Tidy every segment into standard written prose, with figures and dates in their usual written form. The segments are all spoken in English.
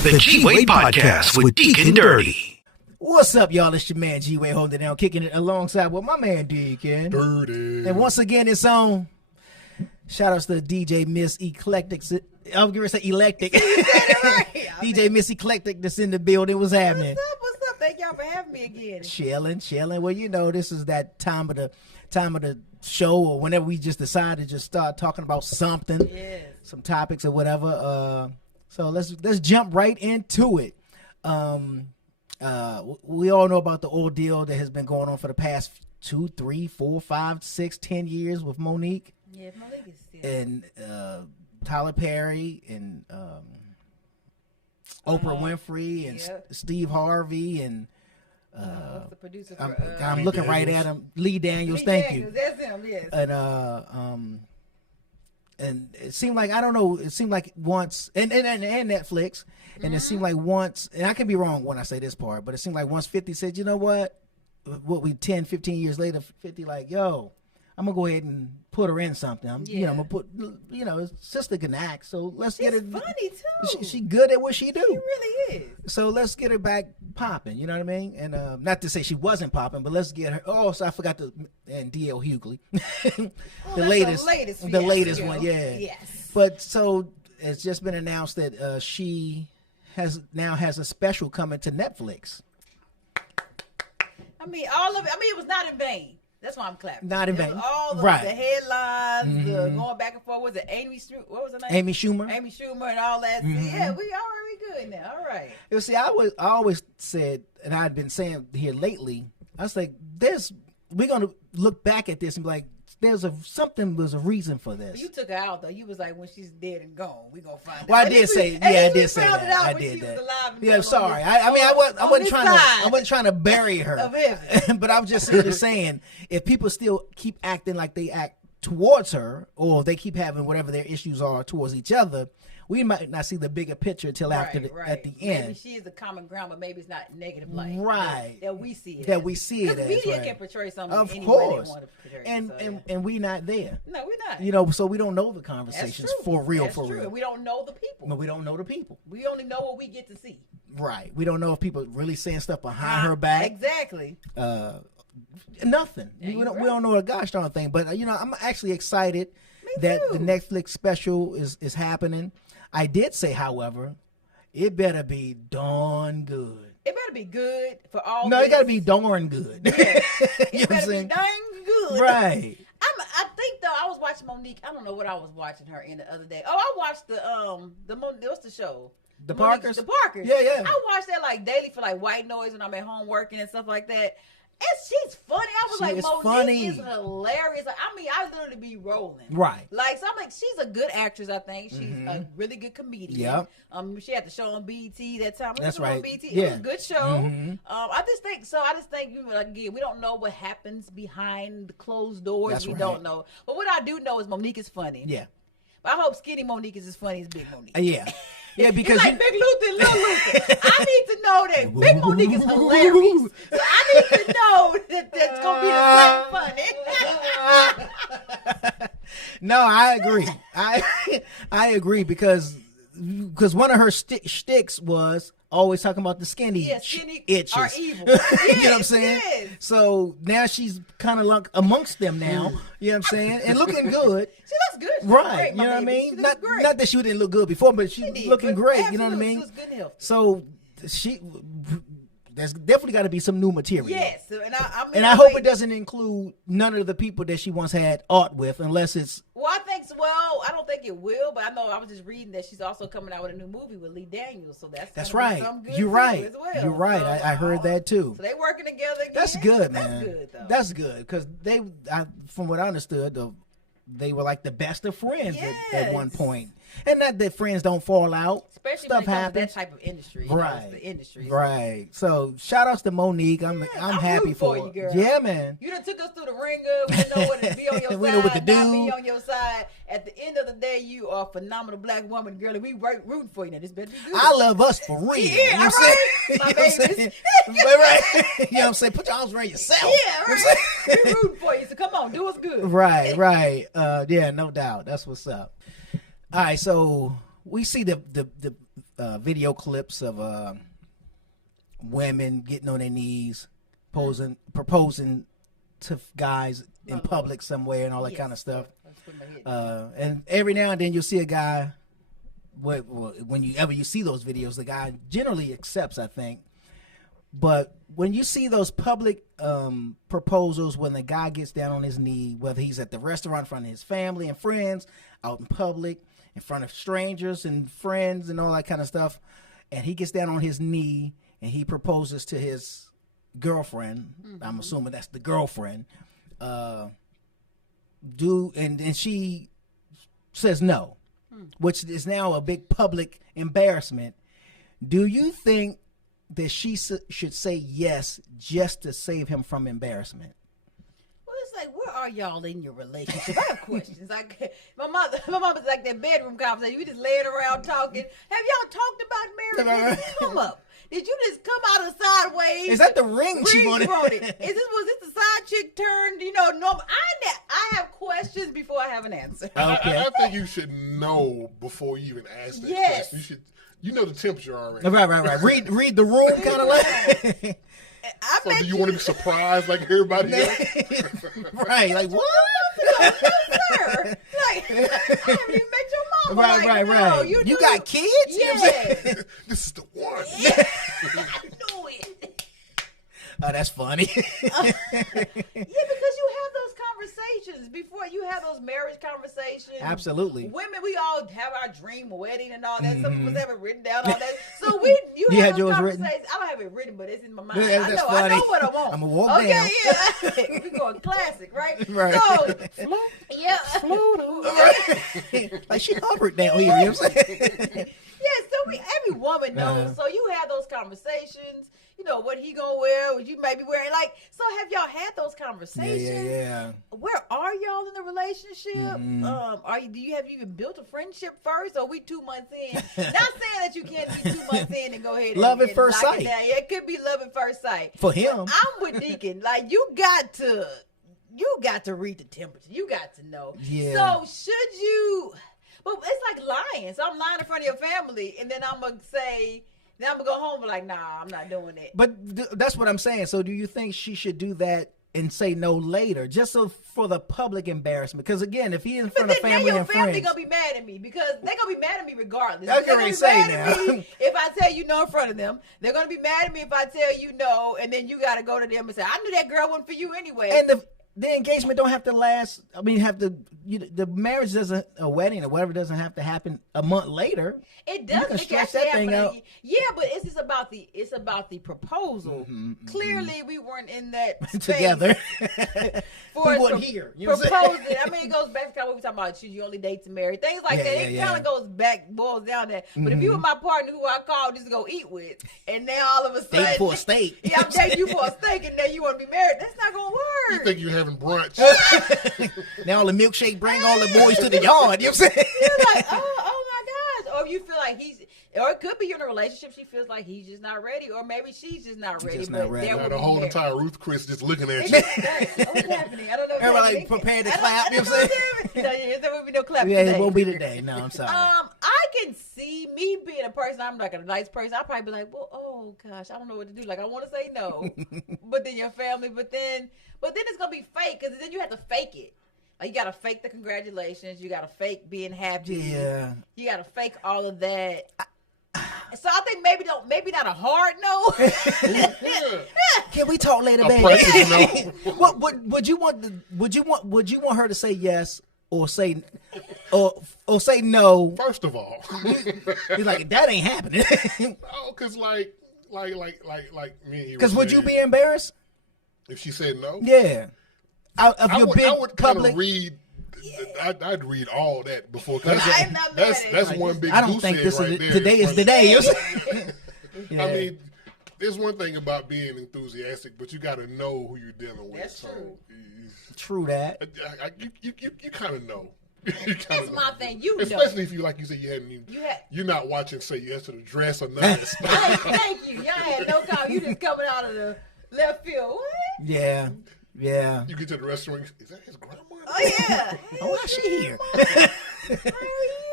The G-Wade Podcast with Deacon Dirty. What's up, y'all? It's your man G-Wade holding it down, kicking it alongside with my man Deacon Dirty. And once again, it's on. Shout outs to DJ Miss Eclectic. I was going to say Electric. DJ Miss Eclectic that's in the building. What's happening? What's up? Thank y'all for having me again. Chilling. Well, you know, this is that time of the show, or whenever we just decide to just start talking about something, some topics or whatever. So let's jump right into it. We all know about the ordeal that has been going on for the past 2, 3, 4, 5, 6, 10 years with Monique. Yeah, Monique is still. And Tyler Perry and Oprah Winfrey and Steve Harvey and what's the producer for, I'm looking right at him. Lee Daniels. Thank you. That's him. Yes. And it seemed like, I don't know, it seemed like once, and Netflix, and it seemed like once, and I can be wrong when I say this part, but it seemed like once 50 said, you know what we 10, 15 years later, 50 like, yo, I'm going to go ahead and put her in something. I'm going to put, sister can act, so let's get her. She's funny, too. She good at what she do. She really is. So let's get her back popping, you know what I mean? And not to say she wasn't popping, but let's get her. Oh, so I forgot and D.L. Hughley. the latest one, yeah. Yes. But so it's just been announced that she has a special coming to Netflix. I mean, all of it. I mean, it was not in vain. That's why I'm clapping. Not in vain. All the headlines, the going back and forth. Was it what was her name? Amy Schumer. Amy Schumer and all that. Yeah, we already good now. All right. You see, I always said, and I've been saying here lately, I was like, we're going to look back at this and be like, there's a reason for this. You took her out though. You was like, when she's dead and gone, we gonna find out. Well, I did say that. I did that. Yeah, sorry. I wasn't trying to bury her. But I was just saying, if people still keep acting like they act towards her, or they keep having whatever their issues are towards each other, we might not see the bigger picture until at the end. Maybe she is the common ground, but maybe it's not negative light. Right. That we see it. That we see it as. Media can portray something of any course. way they want to portray it. And we not there. No, we're not. So we don't know the conversations for real. That's true. We don't know the people. No, we don't know the people. We only know what we get to see. Right. We don't know if people really saying stuff behind her back. Exactly. Nothing. We don't know a gosh darn thing. But I'm actually excited that the Netflix special is happening. I did say, however, it better be darn good. It better be good for all. No, it got to be darn good. Yeah. It better be darn good. Right. I think though I was watching Monique. I don't know what I was watching her in the other day. Oh, I watched what's the show? The Parkers. The Parkers. Yeah. I watch that like daily for like white noise when I'm at home working and stuff like that. And she's funny. I was like, Monique is hilarious. Like, I mean, I literally be rolling. Right. Like, so I'm like, she's a good actress, I think. She's a really good comedian. Yeah. She had the show on BET that time. That's right. On BET. Yeah. It was a good show. I just think, again, we don't know what happens behind the closed doors. That's we right. don't know. But what I do know is Monique is funny. Yeah. But I hope skinny Monique is as funny as big Monique. Yeah. Yeah, because it's like Big Luther and Little Luther. I need to know that Big Monique is hilarious. So I need to know that that's gonna be the same funny. No, I agree. I agree because one of her shticks was always talking about the skinny itches. Are evil. You know what I'm saying? Yes. So now she's kind of like amongst them now. You know what I'm saying? And looking good. She looks good. She's right. Great, you know what I mean? Not that she didn't look good before, but she's looking great. You know what I mean? She was good and healthy. So there's definitely got to be some new material. Yes, and I hope it doesn't include none of the people that she once had art with, unless it's. Well, I think so. Well, I don't think it will, but I know I was just reading that she's also coming out with a new movie with Lee Daniels, so that's right. Good You're right. As well. You're right. So, I heard that too. So they working together again. That's good, man. That's good, though. That's good because from what I understood, they were like the best of friends at one point. And not that friends don't fall out. Especially stuff when it happens. Comes to that type of industry. Right. The industry. Right. So shout outs to Monique. I'm happy for you, girl. Yeah, man. You done took us through the ringer. We know what to be on your side. We know what to do. Not be on your side. At the end of the day, you are a phenomenal black woman, girl, and we rooting for you. Now this better be good. I love us for real. Yeah, you know what I'm saying? You know what I'm saying? Put your arms around yourself. Yeah, right. We're rooting for you, so come on, do us good. Right. Yeah, no doubt. That's what's up. All right, so we see the video clips of women getting on their knees, proposing to guys in public somewhere and all that kind of stuff. And every now and then you'll see a guy. When you see those videos, the guy generally accepts, I think. But when you see those public proposals, when the guy gets down on his knee, whether he's at the restaurant in front of his family and friends, out in public, in front of strangers and friends and all that kind of stuff, and he gets down on his knee and he proposes to his girlfriend, I'm assuming that's the girlfriend, and she says no, which is now a big public embarrassment. Do you think that she should say yes just to save him from embarrassment? Well, it's like, where are y'all in your relationship? I have questions. Like my mother's like that bedroom conversation. We just laying around talking. Have y'all talked about marriage? Come up. Did you just come out of sideways? Is that the ring she wanted? Was this the side chick turn? Normal. I have questions before I have an answer. Okay. I think you should know before you even ask that question. You should. You know the temperature already. Right. Read the room, kind of like. Do you want to be surprised like everybody else? Right, like what? Sir. Like, I haven't even met your mom. Right. You got kids? Yeah. This is the one. Yeah. I knew it. Oh, that's funny. Yeah, because you have those conversations before you have those marriage conversations. Absolutely. Women, we all have our dream wedding and all that. Some of us have it written down, all that. So you had have those yours conversations. written? I don't have it written, but it's in my mind. Yeah, I know what I want. I'm gonna walk down. Okay, yeah. We going classic, right? Right. So, yeah. Like she hovered down here. You know what I'm saying? Yeah, so every woman knows. So you have those conversations. What he gonna wear, what you may be wearing. Like, so have y'all had those conversations? Yeah. Where are y'all in the relationship? Do you have even built a friendship first, or we 2 months in? Not saying that you can't be 2 months in and go ahead and love at first sight. Yeah, it could be love at first sight. For him. But I'm with Deacon. Like, you got to read the temperature. You got to know. Yeah. So should you? But it's like lying. So I'm lying in front of your family, and then I'm gonna say. Then I'm going to go home and be like, nah, I'm not doing it. But that's what I'm saying. So do you think she should do that and say no later, just so for the public embarrassment? Because, again, if he's in front of family and friends. Your family going to be mad at me because they're going to be mad at me regardless. That's what they say now. If I tell you no in front of them, they're going to be mad at me if I tell you no, and then you got to go to them and say, I knew that girl wasn't for you anyway. And the engagement don't have to last. I mean, the marriage doesn't, a wedding or whatever doesn't have to happen a month later. It does. You can stretch that thing out. Yeah, but it's about the proposal. Clearly, we weren't in that space together. We weren't here. Proposing. I mean, it goes back to what we were talking about. Should you only date to marry? Things like that. It kind of boils down that. But if you were my partner who I called just to go eat with, and now all of a sudden, date for a steak. Yeah, I'm dating you for a steak, and now you want to be married. That's not gonna work. You think you're having brunch? Now all the milkshake bring all the boys to the yard. You know what I'm saying? You're like, oh my gosh. Or you feel like or it could be you're in a relationship. She feels like he's just not ready, or maybe she's just not ready. The whole entire Ruth Chris just looking at you. What's happening? I don't know. Everybody like prepared to clap. You know what I'm saying? There will be no clap. Yeah, it won't be today. No, I'm sorry. I can see me being a person. I'm like a nice person. I'll probably be like, well, oh gosh, I don't know what to do. Like I want to say no, but then your family, but then it's gonna be fake because then you have to fake it. Like you gotta fake the congratulations. You gotta fake being happy. Yeah. You gotta fake all of that. So I think maybe not a hard no. Can we talk later, baby? No. What would you want her to say yes or say no? First of all, he's like, that ain't happening. No, because like me. Because would you be embarrassed if she said no? Yeah. I would kind of read. I'd read all that before. That's one big. I don't think this right is there. Today is the day. Yeah. I mean, there's one thing about being enthusiastic, but you got to know who you're dealing with. That's true. True that. You kind of know. That's my thing. Especially if you, like you said, you're not watching Say Yes to the Dress or none of that stuff. Thank you. Y'all had no comment. You just coming out of the left field. What? Yeah. You get to the restaurant. Is that his grandma? Oh yeah. Why is she here?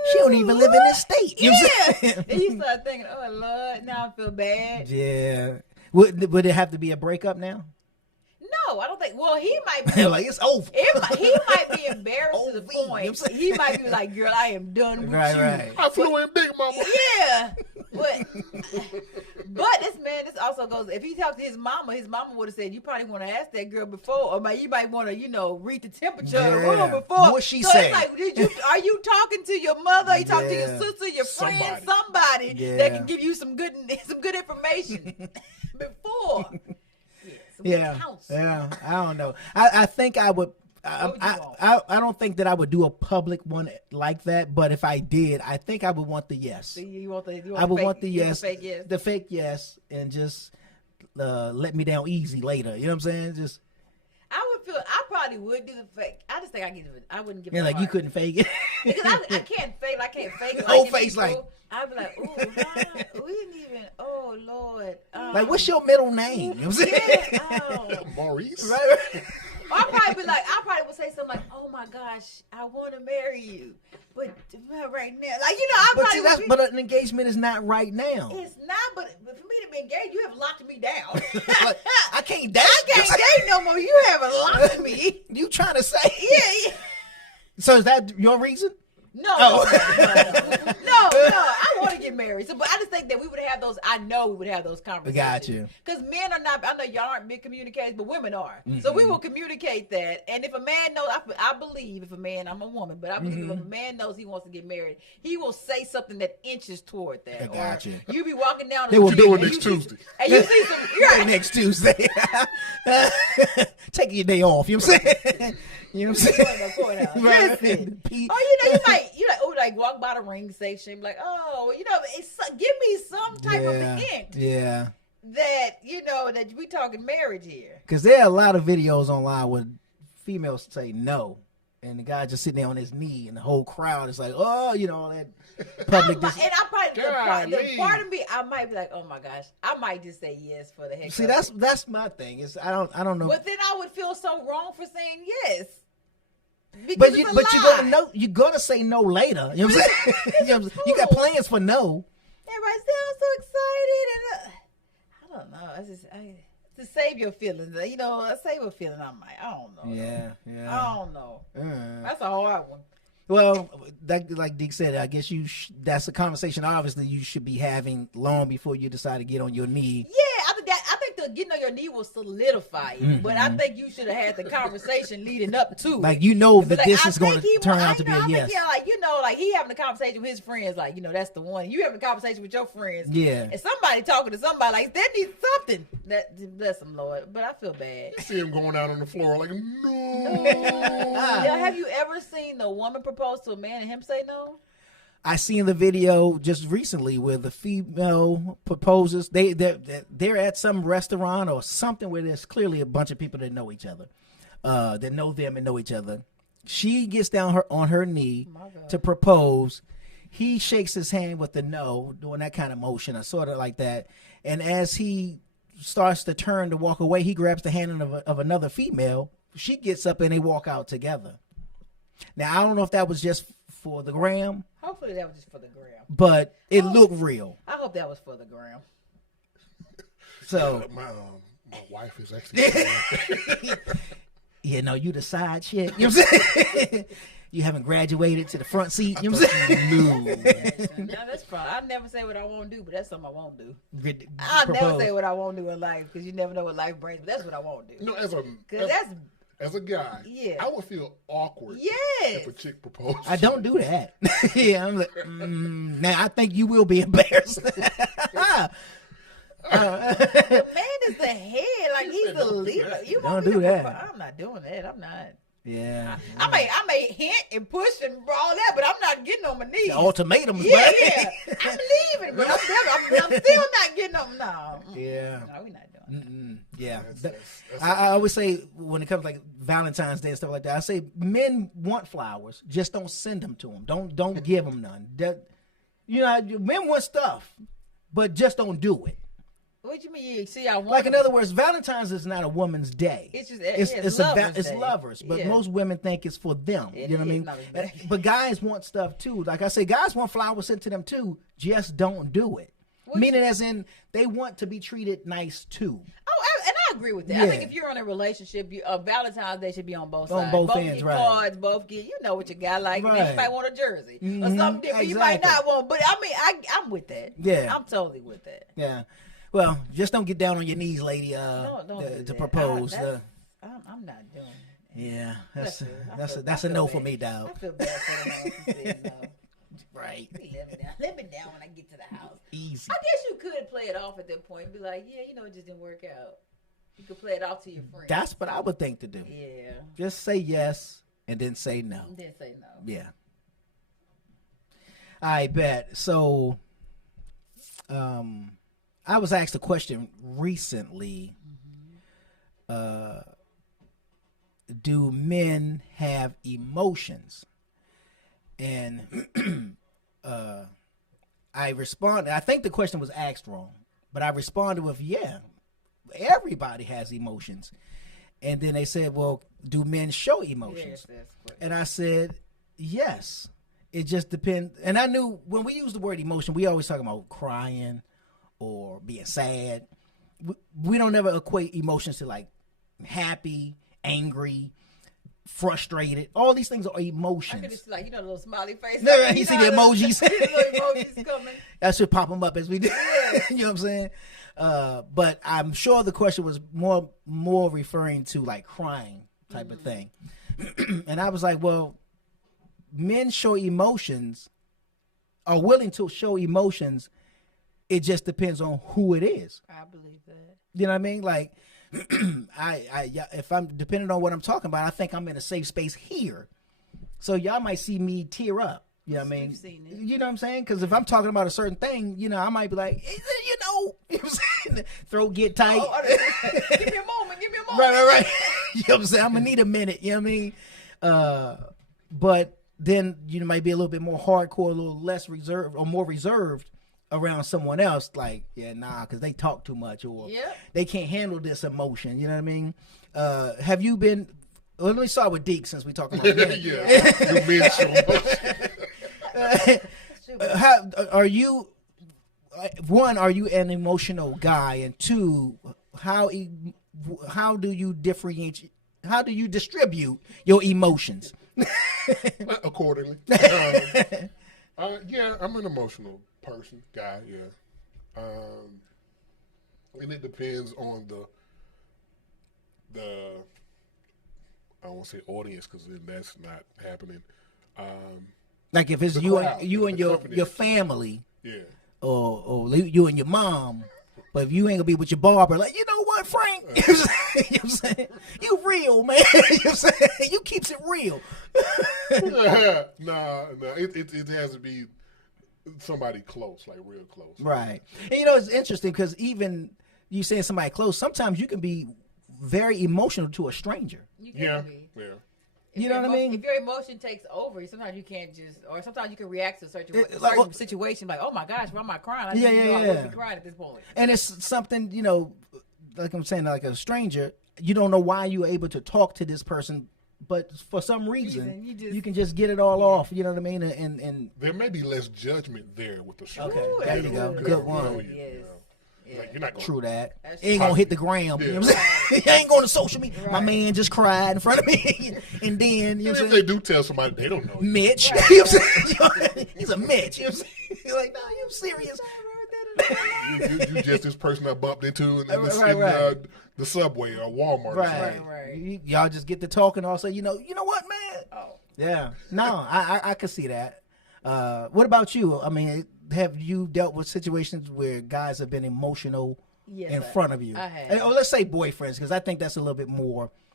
She don't even live in this state. You know what I'm saying? And you start thinking, oh Lord, now I feel bad. Yeah. Would it have to be a breakup now? No, I don't think. Well, he might be like it's over. He might be embarrassed to the point. He might be like, "Girl, I am done with you." Right. I flew in big, mama. Yeah, but this also goes. If he talked to his mama would have said, "You probably want to ask that girl before, or you might want to, read the temperature of the room before." What she so said? It's like, are you talking to your mother? Are you talking to your sister, your friend, somebody that can give you some good information before? Yeah. I don't know. I think I would. I don't think that I would do a public one like that. But if I did, I think I would want the yes. So you want the fake yes, and just let me down easy later. You know what I'm saying? Just. I probably would do the fake. I just think I wouldn't give it. Yeah, like you couldn't fake it. Because I can't fake. I can't fake it. Whole face like. I'd be like, ooh, we didn't even. Oh Lord. Like, what's your middle name? You know what I'm saying? Maurice. Right. I probably would say something like, "Oh my gosh, I want to marry you, but right now, like but an engagement is not right now. It's not, but for me to be engaged, you have locked me down. Like, I can't date. I can't date no more. You haven't locked me. You trying to say? Yeah. So is that your reason? No, I want to get married. So, but I just think that we would have those. I know we would have those conversations. Got you. Because men are not. I know y'all aren't big communicators, but women are. Mm-hmm. So we will communicate that. And if a man knows, I believe if a man, I'm a woman, but I believe if a man knows he wants to get married, he will say something that inches toward that. I got you. You be walking down. They will do it next Tuesday. And you see some. Right. Next Tuesday. Take your day off. You know what I'm saying? You know what I'm saying? Listen. You might walk by the ring station, like, give me some type of hint. Yeah. That that we talking marriage here. Because there are a lot of videos online where females say no, and the guy just sitting there on his knee, and the whole crowd is like, all that public. The part of me, I might be like, oh my gosh, I might just say yes for the heck. See, that's my thing. I don't know. But then I would feel so wrong for saying yes. But you're gonna say no later. You know what I'm saying? You got plans for no. Everybody sounds so excited, and I don't know. To save your feelings, save a feeling. I don't know. Yeah. I don't know. That's a hard one. Well, like Dick said, I guess that's a conversation obviously you should be having long before you decide to get on your knee. Yeah, I think the getting on your knee will solidify it, but I think you should have had the conversation leading up to like that this is going to turn out to be a yes. Like he having a conversation with his friends, like that's the one. You having a conversation with your friends, yeah, and somebody talking to somebody like that needs something. That bless him, Lord, but I feel bad. You see him going out on the floor like no. Have you ever seen the woman propose to a man and him say no? I seen the video just recently where the female proposes. They're at some restaurant or something where there's clearly a bunch of people that know each other, that know them and know each other. She gets down on her knee to propose. He shakes his hand with the no, doing that kind of motion, or sort of like that. And as he starts to turn to walk away, he grabs the hand of another female. She gets up and they walk out together. Now, I don't know if that was just for the gram. Hopefully that was just for the gram. But it looked real. I hope that was for the gram. So my wife is actually you the side chick. You know what I'm saying? You haven't graduated to the front seat. You know what I'm saying? No, that's fine. I never say what I won't do, but that's something I won't do. I'll never say what I won't do in life because you never know what life brings. But that's what I won't do. No, as a guy, I would feel awkward if a chick proposed. I don't do that. Yeah, I'm like, now I think you will be embarrassed. The man is the head, like he's the leader. You don't do that. I'm not doing that. I'm not. Yeah. I may hint and push and all that, but I'm not getting on my knees. The ultimatums. Yeah. I'm leaving, but I'm still not getting on. No. Yeah. No, we're not doing that. Yeah. I always say when it comes like Valentine's Day and stuff like that, I say men want flowers, just don't send them to them. Don't give them none. Men want stuff, but just don't do it. Well, What you mean? See, I want like in other words, Valentine's is not a woman's day. It's just it's lovers, but most women think it's for them. You know what I mean? But guys want stuff too. Like I say, guys want flowers sent to them too. Just don't do it. Meaning, as in, they want to be treated nice too. Oh, and I agree with that. Yeah. I think if you're in a relationship, Valentine's Day should be on both sides. Both ends, right? Cards, both get. You know what your guy like. Right. You might want a jersey or something different. Exactly. You might not want, but I mean, I'm with that. Yeah, I'm totally with that. Yeah. Well, just don't get down on your knees, lady, to propose. I'm not doing it. Yeah, that's a no for me, dog. I feel bad for the who said no. Right. Let me down when I get to the house. Easy. I guess you could play it off at that point and be like, yeah, it just didn't work out. You could play it off to your friends. That's what I would think to do. Yeah. Just say yes and then say no. Then say no. Yeah. I bet. So, I was asked a question recently. Do men have emotions? And I responded. I think the question was asked wrong, but I responded with, yeah, everybody has emotions. And then they said, well, do men show emotions? Yes, and I said, yes. It just depends. And I knew when we use the word emotion, we always talk about crying or being sad. We don't ever equate emotions to like happy, angry, frustrated. All these things are emotions. I can just the little smiley face. No, you see the emojis. The little emojis coming. That should pop them up as we do. Yeah. You know what I'm saying? But I'm sure the question was more referring to like crying type of thing. And I was like, well, men show emotions, are willing to show emotions. It just depends on who it is. I believe that. You know what I mean? Like, if I'm depending on what I'm talking about, I think I'm in a safe space here. So y'all might see me tear up. You know what I mean? You know what I'm saying? Because if I'm talking about a certain thing, I might be like, you know what I'm saying? Throat get tight. Give me a moment. Right. You know what I'm saying? I'm going to need a minute. You know what I mean? But then you might be a little bit more hardcore, a little less reserved or more reserved around someone else. Like, yeah, nah, because they talk too much or they can't handle this emotion. You know what I mean? Have you been... Well, let me start with Deke since we talking about men. The men show how are you? One, are you an emotional guy? And two, how do you differentiate? How do you distribute your emotions? Accordingly. Yeah, I'm an emotional guy. Yeah, and it depends on the. I don't want to say audience because then that's not happening. Like if it's you and your family, or you and your mom, but if you ain't gonna be with your barber, like, you know what, Frank, you know what I'm saying? You real, man. You know what I'm saying? You keeps it real. Nah, it has to be somebody close, like real close. Right, and it's interesting because even you saying somebody close, sometimes you can be very emotional to a stranger. You can be. Yeah. You know what I mean? If your emotion takes over, sometimes you can't or sometimes you can react to a certain situation like, oh my gosh, why am I crying? I wouldn't be crying at this point. And it's something, like I'm saying, like a stranger, you don't know why you're able to talk to this person, but for some reason, you can just get it all off. You know what I mean? And there may be less judgment there with the stranger. Okay, there you go. Good one. Yes. Like, you're not gonna, true that. He ain't gonna hit the gram. You know what I'm saying? He ain't going to social media. Right. My man just cried in front of me. And then, you know what I'm saying? If they do tell somebody, they don't know. Mitch. Right. You know what I'm saying? He's a Mitch. You know what I'm saying? You're like, no, you serious. you just this person I bumped into in the subway or Walmart. Right. Y'all just get to talking all say, you know what, man? Oh. Yeah. No, I could see that. What about you? I mean, have you dealt with situations where guys have been emotional in front of you? I have. Or let's say boyfriends, because I think that's a little bit more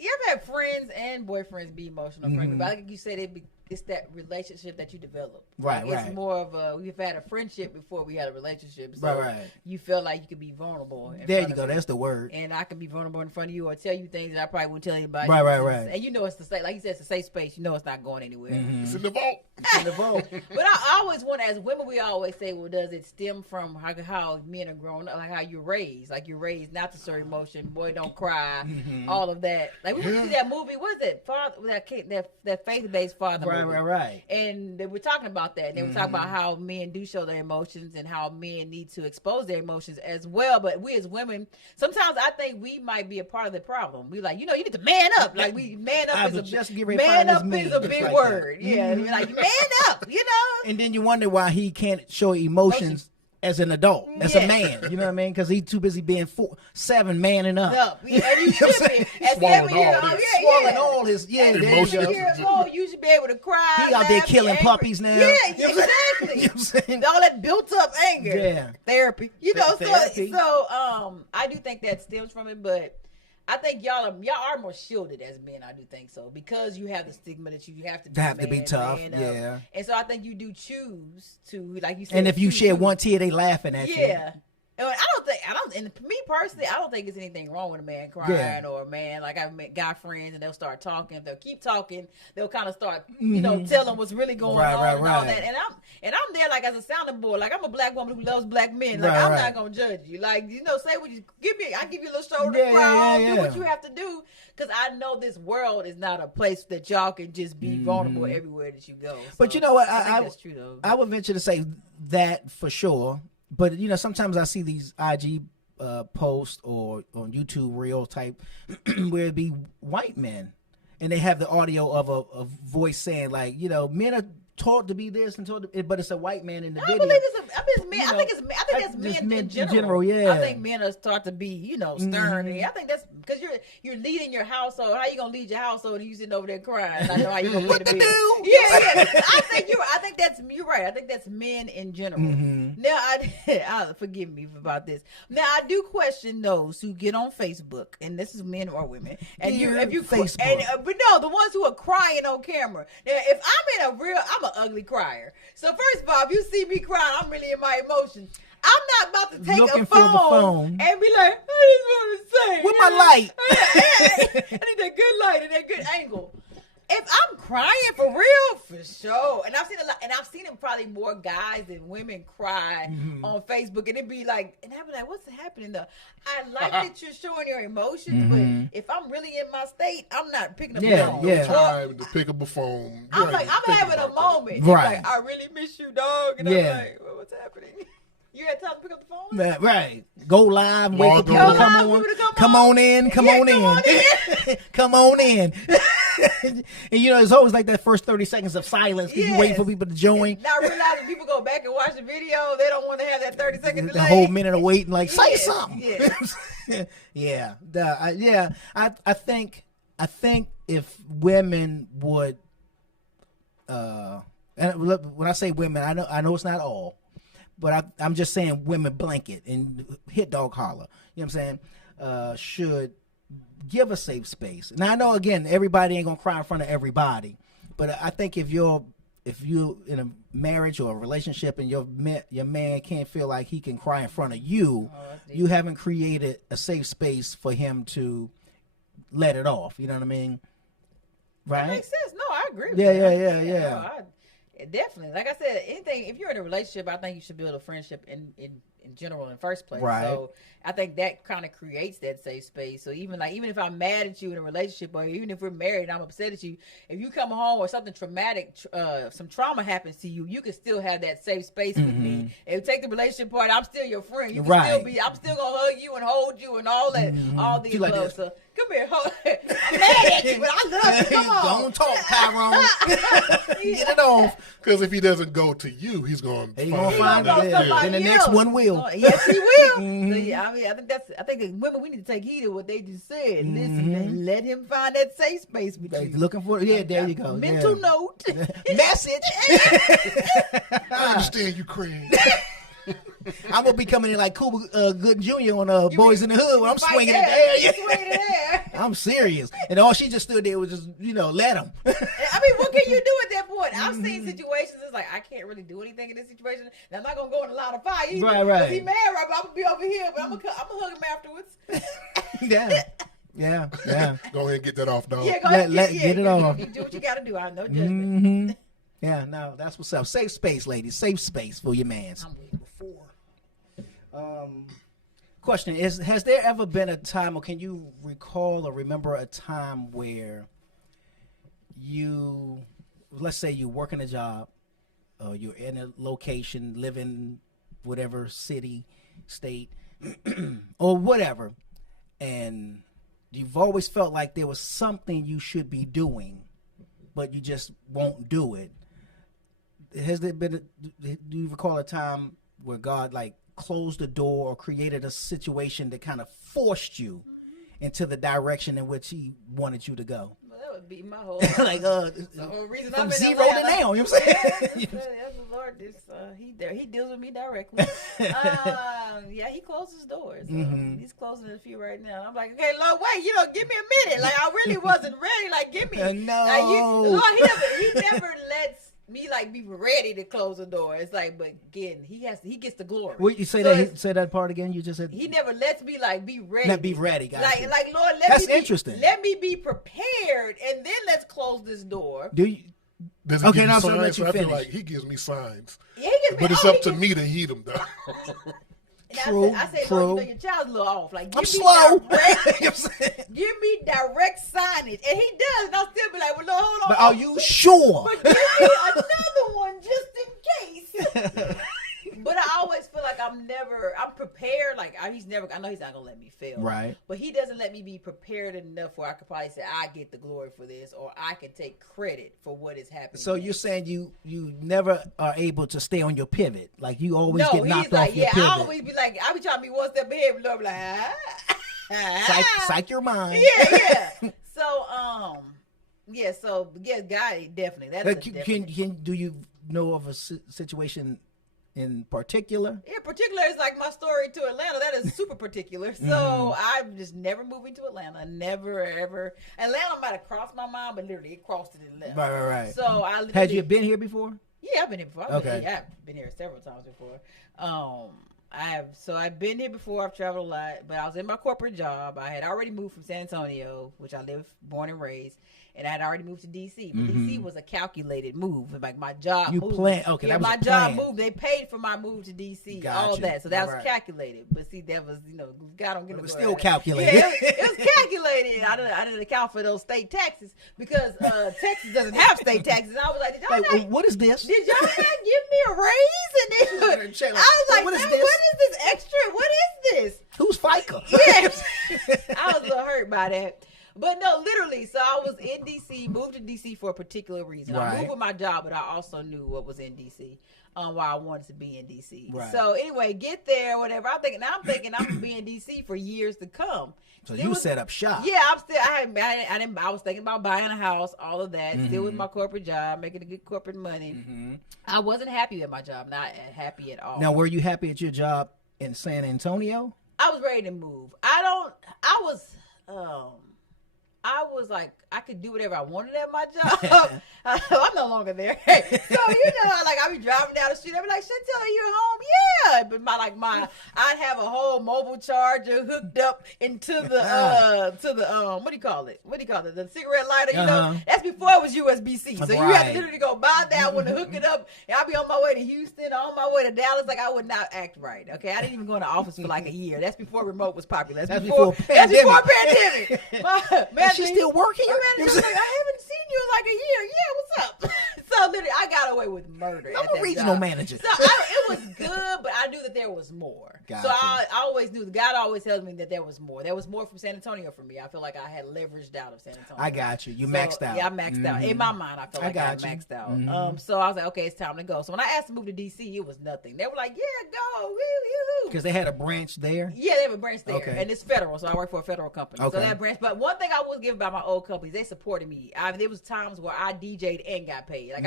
You ever had friends and boyfriends be emotional friends? But like you said, it's that relationship that you develop. Right, like, it's more of we've had a friendship before we had a relationship. So right. You feel like you could be vulnerable. There you go. That's the word. And I can be vulnerable in front of you or tell you things that I probably wouldn't tell anybody. Right. And you know it's the safe, like you said, it's a safe space. You know it's not going anywhere. It's in the vault. It's in the vault. But I always want, as women, we always say, well, does it stem from how men are grown up, like how you're raised? Like you're raised not to show emotion, boy, don't cry, all of that. Like we went to see that movie, what is it? That faith-based father movie. Right. And they were talking about that. And they were talking about how men do show their emotions and how men need to expose their emotions as well. But we as women, sometimes I think we might be a part of the problem. We like, you need to man up. Like man up is a big word. Yeah, like man up, And then you wonder why he can't show emotions as an adult, as a man. You know what I mean? Because he's too busy being 7 manning up. And you should be. At 7 years old, swallowing all his emotions. 7 years old, you should be able to cry. He out there killing puppies now. Yeah, exactly. All that built up anger. Yeah. Therapy. Therapy. So I do think that stems from it, but I think y'all are more shielded as men. I do think so, because you have the stigma that you have to be tough. Yeah, and so I think you do choose to, like you said. And if you shed one tear, they laughing at you. Yeah. And and me personally, I don't think there's anything wrong with a man crying or a man, like I've met guy friends and they'll start talking. If they'll keep talking, they'll kind of start, telling what's really going on and all that. And I'm there like as a sounding board. Like I'm a black woman who loves black men. Like I'm not gonna judge you. Like say what you give me. I give you a little shoulder to cry on. Do what you have to do, because I know this world is not a place that y'all can just be vulnerable everywhere that you go. So, but you know what? I think that's true though. I would venture to say that for sure. But sometimes I see these IG posts or on YouTube reel type where it be white men, and they have the audio of a voice saying like, men are taught to be this and taught to, but it's a white man in the video. I think that's men in general. Yeah. I think men are taught to be, stern. I think that's because you're leading your household. How you gonna lead your household and you sitting over there crying? I know how you gonna pay the bill. Yeah. I think you're right. I think that's men in general. Now, forgive me about this. Now, I do question those who get on Facebook, and this is men or women. And if you Facebook, but no, the ones who are crying on camera. Now, if I'm I'm an ugly crier. So first of all, if you see me crying, I'm really in my emotions. I'm not about to take a phone and be like, I just want to say, with my light. I need that good light and that good angle. If I'm crying for real, for sure, and I've seen a lot, and I've seen probably more guys than women cry on Facebook, and it'd be like, and I'd be like, what's happening though? I like that you're showing your emotions, but if I'm really in my state, I'm not picking up the phone. No time to pick up a phone. I'm having a moment. Right. Like, I really miss you, dog. And I'm like, well, what's happening? You had time to pick up the phone? Right. Go live, wait for people to come on. Come on in. Come on in. And it's always like that first 30 seconds of silence because you wait for people to join. Now realizing people go back and watch the video, they don't want to have that 30 second delay. The whole minute of waiting, like, say something. Yeah. I think if women would, and when I say women, I know it's not all. But I'm just saying women blanket and hit dog holler. You know what I'm saying? Should give a safe space. Now I know again everybody ain't gonna cry in front of everybody, but I think if you're in a marriage or a relationship and your man can't feel like he can cry in front of you, you haven't created a safe space for him to let it off. You know what I mean? Right? That makes sense. No, I agree with that. Yeah. No, definitely. Like I said, if you're in a relationship, I think you should build a friendship in general in the first place. Right. So I think that kind of creates that safe space. So even if I'm mad at you in a relationship, or even if we're married and I'm upset at you, if you come home or something traumatic, some trauma happens to you, you can still have that safe space with me. If you take the relationship part, I'm still your friend. You can I'm still gonna hug you and hold you and all that, all the above. Like so come here, I'm mad at you, but I love you. Come on. Don't talk, Tyrone. Get it off. Because if he doesn't go to you, he's going to find it. Then the next one will. Yes, he will. So, yeah, I think women, we need to take heed of what they just said. Listen and let him find that safe space with you. Looking for it. There you go. Mental note. Message. I understand you, Craig. I'm gonna be coming in like Cuba Good Jr. on Boys in the Hood when I'm swinging in the air. Yeah. Swinging in the air. I'm serious, and all she just stood there was just let him. I mean, what can you do at that point? I've seen situations. It's like I can't really do anything in this situation. And I'm not gonna go in a line of fire. Right. He mad, right? But I'm gonna be over here. But I'm gonna hug him afterwards. Yeah. Go ahead and get that off, dog. Yeah, go ahead. Get it off. You do what you gotta do. I have no judgment. Yeah, no, that's what's up. Safe space, ladies. Safe space for your mans. I'm waiting before. Question is: has there ever been a time, or can you recall or remember a time where you, let's say, you working a job, or you're in a location, living whatever city, state, or whatever, and you've always felt like there was something you should be doing, but you just won't do it. Has there been? Do you recall a time where God closed the door or created a situation that kind of forced you into the direction in which He wanted you to go? Well, that would be my whole the whole reason from I'm in zero to Atlanta. now. You know what I'm saying? That's the Lord. He deals with me directly. Yeah, He closes doors. He's closing a few right now. I'm like, okay, Lord, wait, give me a minute. I really wasn't ready. Give me. No. Lord, He never lets me be ready to close the door. It's but again, He gets the glory. Wait, you say that part again? You just said He never lets me be ready. Not be ready, guys. Lord, That's interesting. Let me be prepared, and then let's close this door. Do you? Does he Okay, give now you so signs? let you I feel finish. like he gives me signs. Yeah, he gives me. But it's up to me to heed him, though. True. I say, True. Lord, your child's a little off. I'm slow. Give me direct signage, and He does. And I'll still be like, well, Lord, hold on. But are you sure? But give me another one just in case. But I always feel like I'm prepared. I know He's not gonna let me fail. Right. But He doesn't let me be prepared enough where I could probably say I get the glory for this, or I can take credit for what is happening. So you're saying you never are able to stay on your pivot. You always get knocked off your pivot. I always be I be trying to be one step ahead, but I'm Psych your mind. Yeah. So God, definitely. That's do you know of a situation in particular? Yeah, particular is my story to Atlanta. That is super particular. So I'm just never moving to Atlanta. Never, ever. Atlanta might have crossed my mind, but literally it crossed it in Atlanta. Right. So had you been here before? Yeah, I've been here before. I've been here several times before. I've been here before. I've traveled a lot, but I was in my corporate job. I had already moved from San Antonio, which I born and raised, and I had already moved to DC. But DC was a calculated move. My job moved. Okay, that was my a plan. job moved. They paid for my move to DC. Gotcha. All that. So that was right. calculated. But see, that was God don't get it the was glory still out of calculated. Yeah, it was calculated. I didn't account for those state taxes because Texas doesn't have state taxes. I was like, did y'all not, what is this? Did y'all not give me a raise? And then, I was like, what is this extra? What is this? Who's FICA? Yes. I was a little hurt by that. But no, literally. So I was in DC, moved to DC for a particular reason. Right. I moved with my job, but I also knew what was in DC, why I wanted to be in DC. Right. So anyway, get there, whatever. I'm thinking I'm gonna be in DC for years to come. So you set up shop. Yeah, I was thinking about buying a house, all of that. Still with my corporate job, making a good corporate money. I wasn't happy at my job, not happy at all. Now, were you happy at your job in San Antonio? I was ready to move. I was like, I could do whatever I wanted at my job. I'm no longer there. So, I be driving down the street. I be like, Chantel, you home? Yeah. But I'd have a whole mobile charger hooked up into the, what do you call it? The cigarette lighter, That's before it was USB-C. So you had to literally go buy that one to hook it up. And I'd be on my way to Houston, on my way to Dallas. I would not act right. Okay. I didn't even go in the office for a year. That's before remote was popular. That's before pandemic. Man, she's still working? I haven't seen you in a year. Yeah, what's up? So literally, I got away with murder. I'm a regional manager. So it was good, but I knew that there was more. Gotcha. So I always knew. God always tells me that there was more. There was more from San Antonio for me. I feel like I had leveraged out of San Antonio. I got you. You maxed out. Yeah, I maxed out. In my mind, I felt like I maxed out. So I was like, okay, it's time to go. So when I asked to move to DC, it was nothing. They were like, yeah, go. Because they had a branch there? Yeah, they have a branch there. Okay. And it's federal, so I work for a federal company. Okay. So that branch. But one thing I was given by my old companies, they supported me. There was times where I DJ'd and got paid. I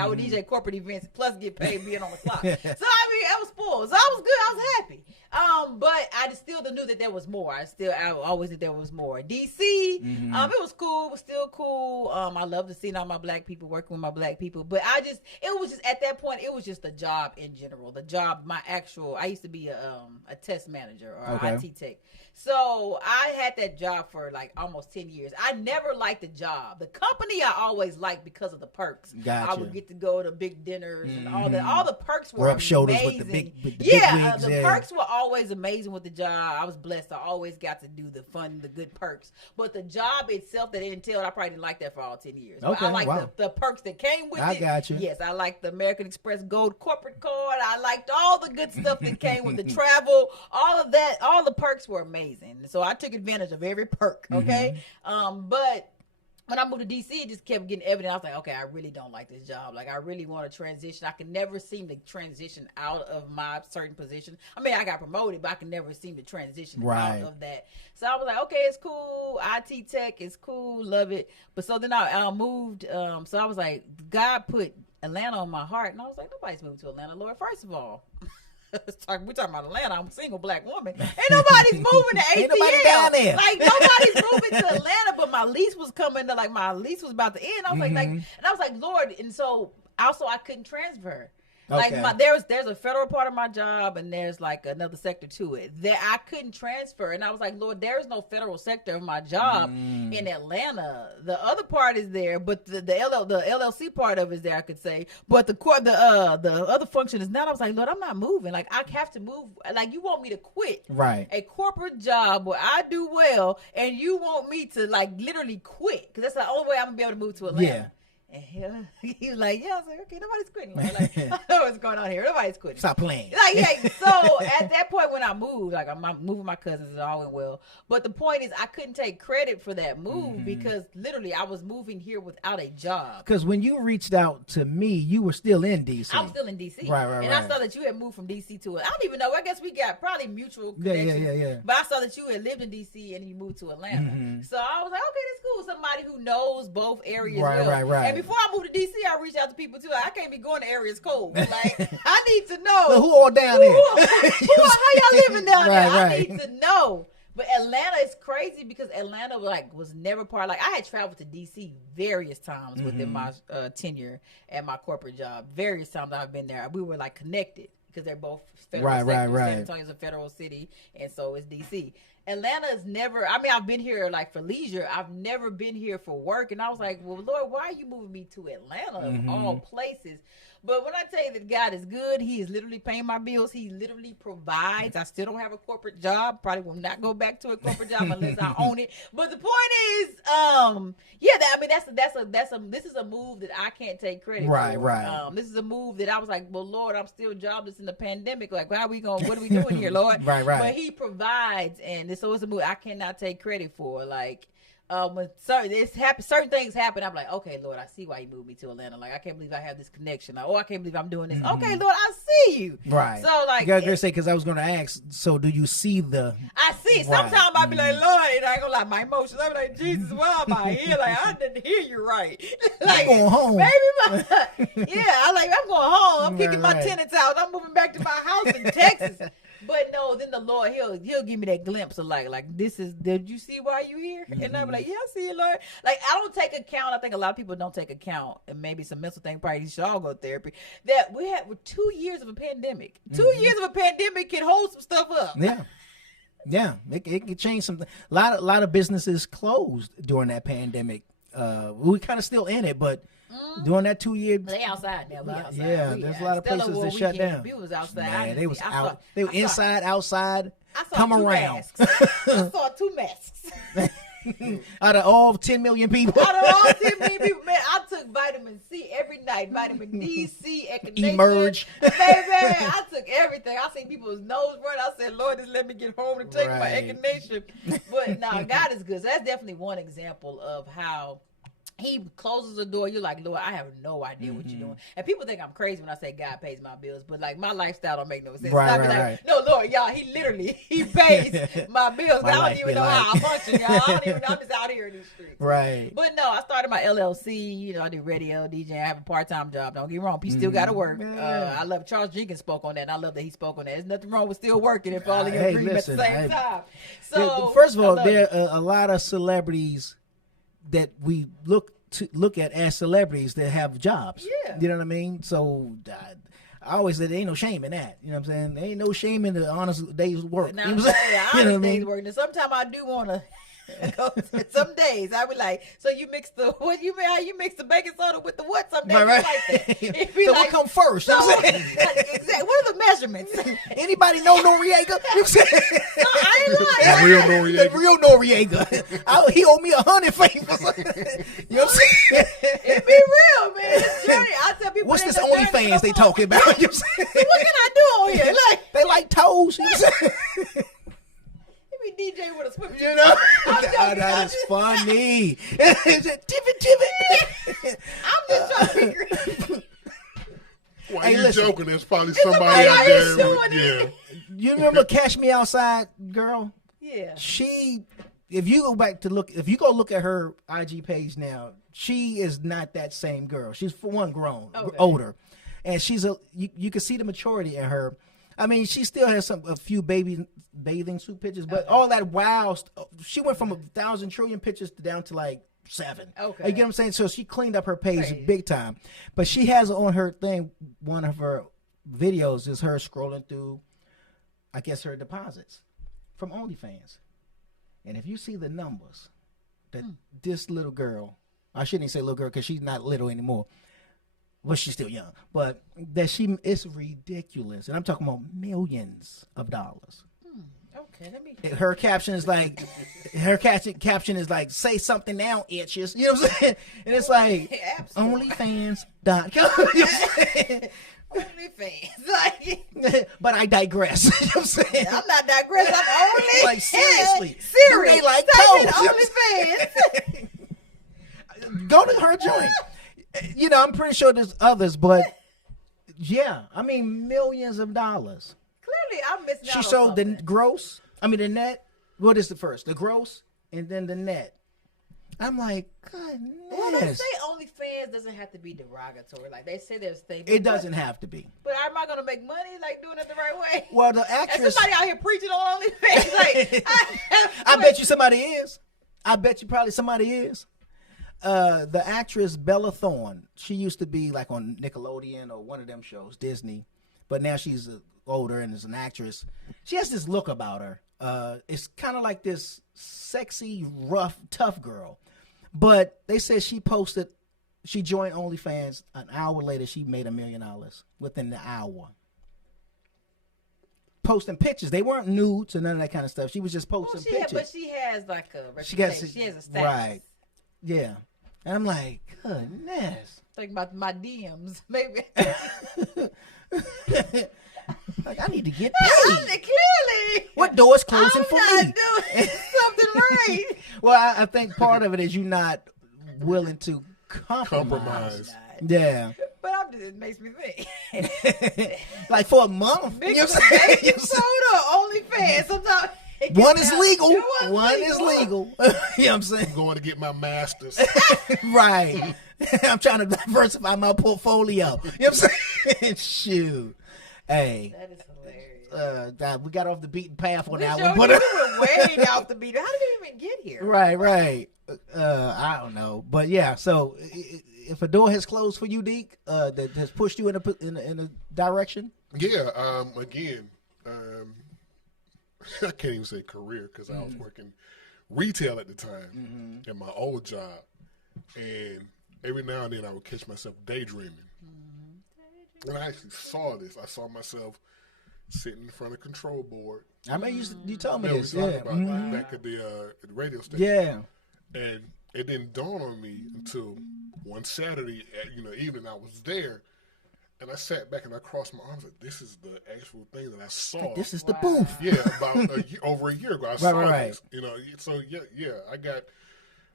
I would DJ corporate events plus get paid being on the clock. So I mean, I was full. So I was good. I was happy. But I still knew that there was more. I always knew there was more. DC, it was cool. It was still cool. I love to see all my black people, working with my black people. But it was just at that point, it was just the job in general. The job, I used to be a test manager or IT tech. So I had that job for like almost 10 years. I never liked the job. The company I always liked because of the perks. Gotcha. I would get to go to big dinners and all that. All the perks were rub shoulders amazing. with the big wigs. The perks were always amazing with the job. I was blessed. I always got to do the fun, the good perks. But the job itself that it entailed, I probably didn't like that for all 10 years. Okay, I like the perks that came with it. I got you. Yes, I liked the American Express Gold corporate card. I liked all the good stuff that came with the travel. All of that, all the perks were amazing. So I took advantage of every perk, okay? But when I moved to DC, it just kept getting evident. I was like, okay, I really don't like this job. Like, I really want to transition. I can never seem to transition out of my certain position. I mean, I got promoted, but I can never seem to transition out of that. So I was like, okay, it's cool. IT tech is cool. Love it. But so then I moved. So I was like, God put Atlanta on my heart. And I was like, nobody's moving to Atlanta, Lord. First of all, we're talking about Atlanta. I'm a single black woman. Ain't nobody's moving to ATL. Ain't nobody down there. Like, nobody's moving to Atlanta, but my lease was coming to, like, my lease was about to end. I was and I was like, Lord, and so also I couldn't transfer. Okay. Like there's a federal part of my job and there's like another sector to it that I couldn't transfer, and I was like, Lord, there is no federal sector of my job in Atlanta. The other part is there, but the LLC part of it is there, I could say, but the other function is not. I was like, Lord, I'm not moving. Like, I have to move. Like, you want me to quit a corporate job where I do well, and you want me to like literally quit because that's the only way I'm gonna be able to move to Atlanta. Yeah. And he was like, yeah. I was like, okay, nobody's quitting. Like, I know what's going on here. Nobody's quitting. Stop playing. Like, yeah. So at that point when I moved, like, I'm moving my cousins, it all went well. But the point is, I couldn't take credit for that move because literally I was moving here without a job. Because when you reached out to me, you were still in DC. I was still in DC. Right. And I saw that you had moved from DC to it. I don't even know. I guess we got probably mutual connections. Yeah. But I saw that you had lived in DC and you moved to Atlanta. So I was like, okay, that's cool. Somebody who knows both areas well. Right. And before I moved to DC, I reached out to people too. Like, I can't be going to areas cold. Like, I need to know. So who all down there? How y'all living down there? I need to know. But Atlanta is crazy because Atlanta was never part. Like, I had traveled to DC various times within my tenure at my corporate job. Various times I've been there. We were like connected because they're both federal sectors. San Antonio's a federal city, and so is DC. Atlanta is never, I mean, I've been here like for leisure. I've never been here for work. And I was like, well, Lord, why are you moving me to Atlanta of all places? But when I tell you that God is good, he is literally paying my bills. He literally provides. I still don't have a corporate job. Probably will not go back to a corporate job unless I own it. But the point is, this is a move that I can't take credit for. Right. This is a move that I was like, well, Lord, I'm still jobless in the pandemic. Like, what are we doing here, Lord? Right. But he provides, and so it's a move I cannot take credit for. Like, when certain things happen, I'm like, okay, Lord, I see why you moved me to Atlanta. Like, I can't believe I have this connection. Like, oh, I can't believe I'm doing this. Okay, Lord, I see you. Right. So, like, you gotta say, because I was going to ask, so do you see the? I see. Sometimes I'll be like, Lord, and I ain't gonna lie, my emotions. I'm like, Jesus, why am I here? Like, I didn't hear you right. Like, I'm going home. Baby, I'm going home. I'm kicking my tenants out. I'm moving back to my house in Texas. But no, then the Lord, he'll give me that glimpse of like this is, did you see why you here? And I'm like, yeah, I see it, Lord. Like, I don't take account. I think a lot of people don't take account, and maybe some mental thing. Probably you should all go to therapy. That we had 2 years of a pandemic. 2 years of a pandemic can hold some stuff up. Yeah, it can change something. A lot of businesses closed during that pandemic. We kind of still in it, but. During that 2 year, they outside now. We outside. Yeah, there's a lot of places that shut down. We was outside. Man, they was out. They were inside, outside. Come around. I saw 2 masks. Out of all 10 million people. Out of all 10 million people, man, I took vitamin C every night. Vitamin D, C, echinacea. Emerge. Baby, I took everything. I seen people's nose run. I said, Lord, just let me get home and take my echinacea. But no, God is good. So that's definitely one example of how he closes the door. You're like, Lord, I have no idea what you're doing. And people think I'm crazy when I say God pays my bills, but like my lifestyle don't make no sense. Right. No, Lord, y'all, he pays my bills. I don't even know how I function, y'all. I don't even know. I'm just out here in these streets. Right. But no, I started my LLC. You know, I do radio, DJ. I have a part-time job. Don't get me wrong. You still got to work. I love Charles Jenkins spoke on that, and I love that he spoke on that. There's nothing wrong with still working and falling in dream at the same time. So first of all, there are a lot of celebrities that we look at as celebrities that have jobs. Yeah. You know what I mean? So I always say there ain't no shame in that. You know what I'm saying? There ain't no shame in the honest day's work. Now, you know what I'm saying? day's work. And sometimes I do want to some days I be like, so you mix the what you mean? How you mix the baking soda with the what? Some days right. like that. So what come first? So, you know what I'm saying? exactly. What are the measurements? Anybody know Noriega? You know what I'm saying? No, I ain't lying. Real Noriega. The real Noriega. He owed me 100 favors. You know what I'm saying? It be real, man. This journey. I tell people, what's this OnlyFans they talking about? You know what I'm saying? So what can I do on here? Like, they like toes. You know what I'm saying? DJ with a swim. You know, that is funny. Tippet. I'm just trying to figure. Why you joking? There's probably somebody out there. Yeah. You remember Cash Me Outside girl? Yeah. If you go look at her IG page now, she is not that same girl. She's for one grown, older, and you can see the maturity in her. I mean, she still has a few bathing suit pictures, but all that she went from 1,000 trillion pictures down to like 7. Okay. You get what I'm saying? So she cleaned up her page big time. But she has on her thing, one of her videos is her scrolling through, I guess, her deposits from OnlyFans. And if you see the numbers that this little girl, I shouldn't even say little girl because she's not little anymore. Well, she's still young, but it's ridiculous. And I'm talking about millions of dollars. Okay, let me. Her caption is like, say something now, itches. You know what I'm saying? And it's like, OnlyFans.com. You know what I'm saying? OnlyFans. Like, but I digress. You know what I'm saying? I'm not digressing. I'm only. Like, seriously. Serious. They like toes. OnlyFans. Go to her joint. You know, I'm pretty sure there's others, but yeah, I mean, millions of dollars. Clearly, I'm missing out. She sold the net. What is the first? The gross, and then the net. I'm like, goodness. Well, they say OnlyFans doesn't have to be derogatory. Like they say there's things. It doesn't have to be. But am I going to make money like doing it the right way? Well, the actress. And somebody out here preaching on OnlyFans. Like, I bet you somebody is. I bet you probably somebody is. The actress Bella Thorne, she used to be like on Nickelodeon or one of them shows, Disney, but now she's older and is an actress. She has this look about her. It's kind of like this sexy, rough, tough girl. But they said she joined OnlyFans. An hour later, she made $1 million within the hour. Posting pictures. They weren't nudes or none of that kind of stuff. She was just posting pictures. But she has like a reputation. She has a status. Right. Yeah. And I'm like, goodness. Think about my DMs, maybe. Like, I need to get paid. Clearly. What door is closing for me? I'm not doing something right. Well, I think part of it is you not willing to compromise. Yeah. But it makes me think. Like for a month. You know what I'm saying? You soda, OnlyFans. Sometimes. One is legal. One is legal. You know what I'm saying? I'm going to get my master's. Right. I'm trying to diversify my portfolio. You know what I'm saying? Shoot. Hey. That is hilarious. We got off the beaten path on that one. But we were way off the beaten. How did we even get here? Right. I don't know. But yeah, so if a door has closed for you, Deke, that has pushed you in a direction? Yeah. Again, I can't even say career because I was working retail at the time at my old job. And every now and then I would catch myself daydreaming. And I actually saw this. I saw myself sitting in front of a control board. I mean, you told me this. We talked about that back at the radio station. Yeah. And it didn't dawn on me until one Saturday evening I was there. And I sat back and I crossed my arms like, this is the actual thing that I saw. This is the booth. Yeah, about over a year ago I saw this. So I got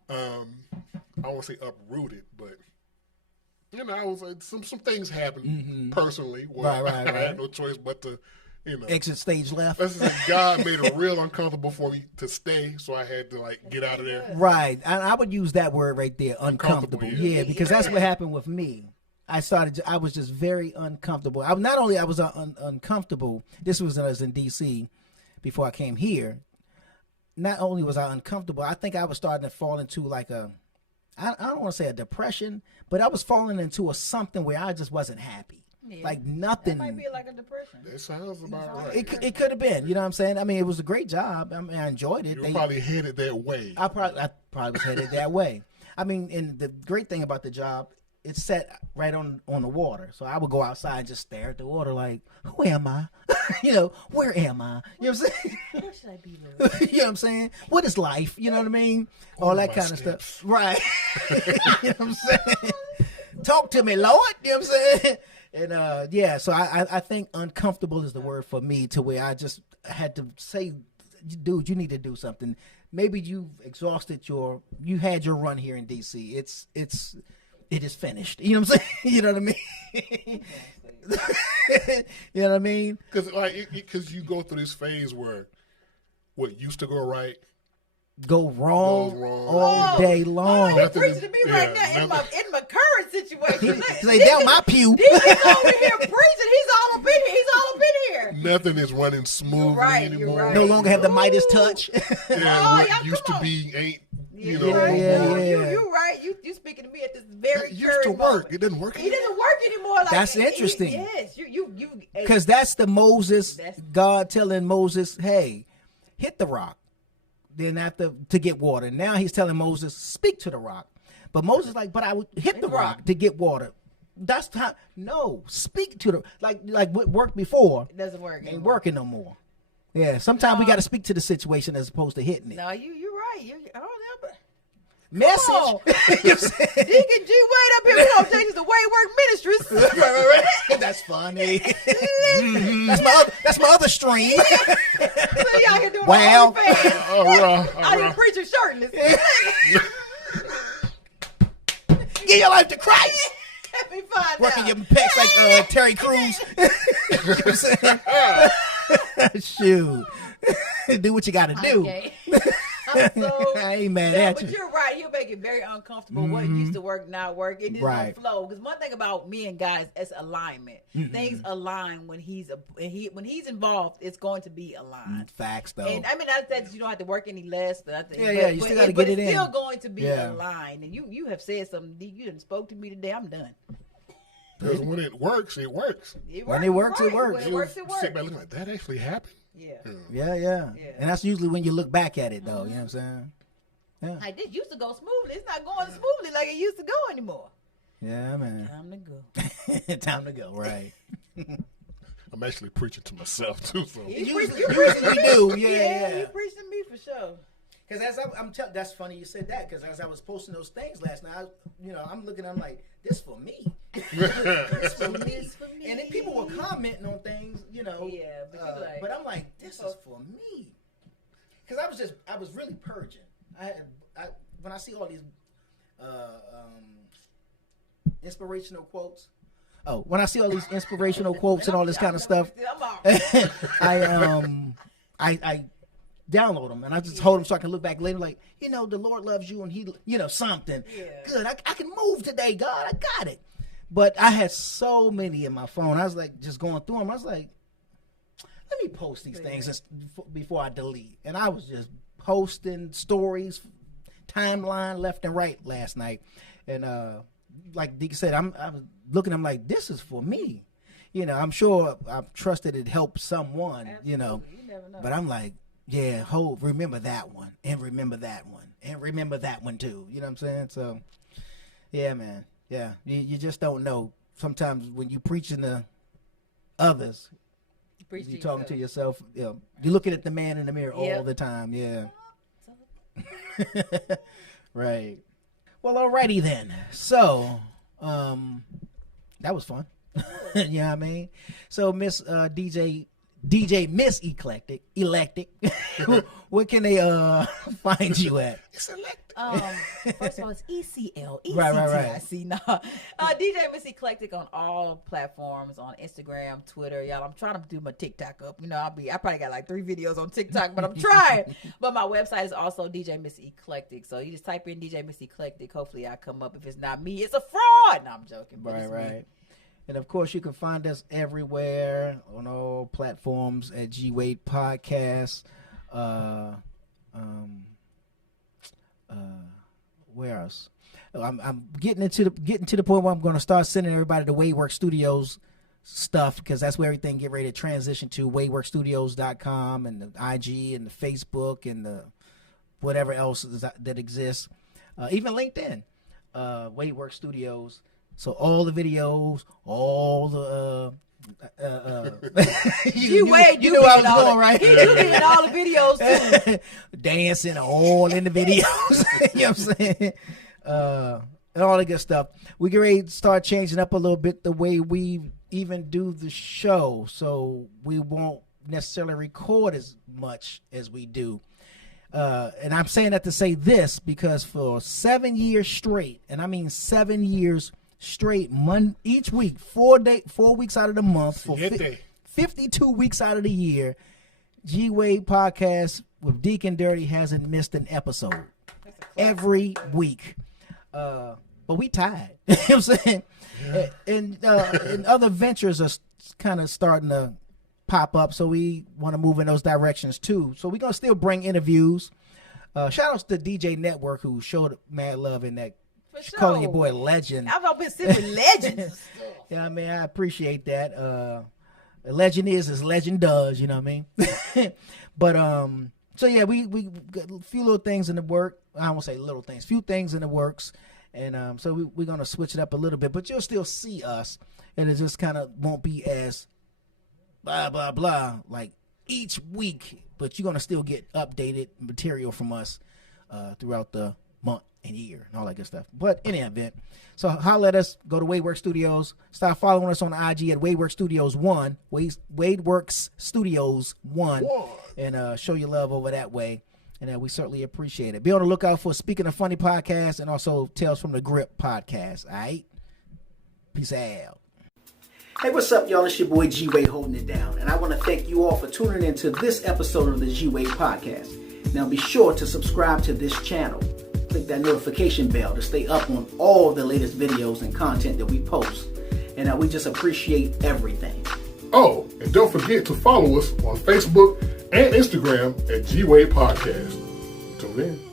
I won't say uprooted, but you know, I was like, some things happened personally where Right. I had no choice but to, you know, Exit stage left. let's just say God made it real uncomfortable for me to stay, so I had to like get out of there. Right. I would use that word right there, uncomfortable. Uncomfortable, yeah. Yeah, because that's what happened with me. I was just very uncomfortable. I was uncomfortable. This was when I was in D.C. before I came here. Not only was I uncomfortable, I think I was starting to fall into like I don't want to say a depression, but I was falling into something where I just wasn't happy. Yeah. Like nothing. That might be like a depression. That sounds about right. It could have been. You know what I'm saying? I mean, it was a great job. I mean, I enjoyed it. You were probably headed that way. I probably was headed that way. I mean, and the great thing about the job, it's set right on the water. So I would go outside and just stare at the water like, who am I? You know, where am I? You know what I'm saying? Where should I be, Lord? You know what I'm saying? What is life? You know what I mean? All that my kind of steps. stuff. Right. You know what I'm saying? Talk to me, Lord. You know what I'm saying? And yeah, so I think uncomfortable is the word for me, to where I just had to say, dude, you need to do something. Maybe you've exhausted you had your run here in DC. It is finished. You know what I'm saying? You know what I mean? You know what I mean? Because you go through this phase where what used to go right Go wrong, Goes wrong. all day long. You're Nothing preaching is- to me yeah, right now in my current situation. Lay down my pew. He's over here preaching. He's all up in here. nothing is running smoothly right, you're anymore. right. No longer have the Midas touch. And Oh, what yeah, used come to on. be ain't, you Yeah, know, yeah. You're right. You speaking to me at this very It used to current work. moment. It doesn't work It anymore. doesn't work anymore. Like, That's interesting. Yes, you. Because that's the Moses, That's- God telling Moses, hey, hit the rock. Then after to get water. Now he's telling Moses, speak to the rock. But Moses like, but I would hit the rock to get water. That's time. No, speak to the like what worked before It doesn't work. ain't anymore. working no more. Yeah, sometimes we got to speak to the situation as opposed to hitting it. No, you're right. I don't know, but Message. Come on. You know what I'm saying? Deacon G Wade up here. We gonna take this to WadeWorks Ministries. That's funny. That's my other stream. So y'all here doing Wow. OnlyFans. All right, I didn't preach a shirtless. Give your life to Christ. Let me find Working out. your pecs like Terry Crews. You know what I'm saying? Shoot. Do what you got to do. Okay. So, I ain't mad yeah, at but you. you're right. He'll make it very uncomfortable. What used to work not work. It just Right. don't flow. Because one thing about me and guys, it's alignment. Things align when he's involved. It's going to be aligned. Facts, though. And I mean, not that you don't have to work any less. But I think, Yeah, you still gotta get it it's in. still going to be Yeah. aligned. And you have said something. You done spoke to me today. I'm done. Because when it works, it works. When it works, it right. works. When it works, it works. Sit back looking like, that actually happened? Yeah. Yeah. Yeah. And that's usually when you look back at it, though. You know what I'm saying? Yeah. Like this used to go smoothly. It's not going smoothly like it used to go anymore. Yeah, man. Time to go. Time to go, right. I'm actually preaching to myself, too. So. Usually we do. Yeah. He preached to me for sure. Because as I'm telling, that's funny you said that. Because as I was posting those things last night, I'm looking, I'm like, this for me. This for me. This for me. And then people were commenting on things, Yeah, but you like- but I'm like, this is for me. Because I was really purging. When I see all these inspirational quotes. Oh, when I see all these inspirational quotes and all this kind of stuff, I'm off. I download them and I just hold them so I can look back later like, the Lord loves you and he, something. Yeah. Good. I can move today, God. I got it. But I had so many in my phone. I was like just going through them. I was like, let me post these things before I delete. And I was just posting stories, timeline left and right last night. And like Deacon said, I was looking, I'm like, this is for me. I'm sure I've trusted it helped someone, Absolutely. You never know. But I'm like, yeah, remember that one and remember that one and remember that one too. You know what I'm saying? So, yeah, man. Yeah, you just don't know. Sometimes when you preaching to others, Preach to you're talking to yourself. yourself. You're looking at the man in the mirror all Yep. the time. Yeah. Right. Well, alrighty then. So, that was fun. You know what I mean? So, Miss DJ Miss Eclectic, where can they find you at? It's electric. First of all, it's ECL, Right. No, DJ Miss Eclectic on all platforms, on Instagram, Twitter, y'all. I'm trying to do my TikTok up. You know, I probably got like 3 videos on TikTok, but I'm trying. But my website is also DJ Miss Eclectic. So you just type in DJ Miss Eclectic. Hopefully I come up. If it's not me, it's a fraud. No, I'm joking. But Right. Me. And of course, you can find us everywhere on all platforms at G-Wade Podcast. Where else? I'm getting to the point where I'm going to start sending everybody to WadeWorksStudios stuff, because that's where everything get ready to transition to. WadeWorksStudios.com and the IG and the Facebook and the whatever else that exists, even LinkedIn, WadeWorks Studios. So all the videos, all the you knew I was going right. He do be in all the videos too. Dancing all in the videos. You know what I'm saying? And all the good stuff. We get ready to start changing up a little bit the way we even do the show, so we won't necessarily record as much as we do. And I'm saying that to say this because for 7 years straight, and I mean 7 years straight, each week, 4 weeks out of the month, for 52 weeks out of the year, G-Wade Podcast with Deacon Dirty hasn't missed an episode every week. But we tired. You know what I'm saying? Yeah. And other ventures are kind of starting to pop up, so we want to move in those directions too. So we're going to still bring interviews. Shout outs to DJ Network, who showed mad love in that. For Calling sure. your boy legend. I've been sitting with legends. Yeah, I mean, I appreciate that. A legend is as legend does, you know what I mean? But so yeah, we got a few little things in the work. I won't say little things, few things in the works, and so we're gonna switch it up a little bit. But you'll still see us, and it just kind of won't be as blah blah blah like each week. But you're gonna still get updated material from us throughout the month and year and all that good stuff. But in any event, so holler at us, go to WadeWorks Studios, start following us on the IG at WadeWorks Studios 1, WadeWorks Studios 1, and show your love over that way, and we certainly appreciate it. Be on the lookout for Speaking of Funny podcast and also Tales from the Grip podcast. All right, peace out. Hey, what's up, y'all? It's your boy G-Wade holding it down, and I want to thank you all for tuning into this episode of the G-Wade podcast. Now be sure to subscribe to this channel. Click that notification bell to stay up on all the latest videos and content that we post. And we just appreciate everything. Oh, and don't forget to follow us on Facebook and Instagram at G-Wade Podcast. Till then.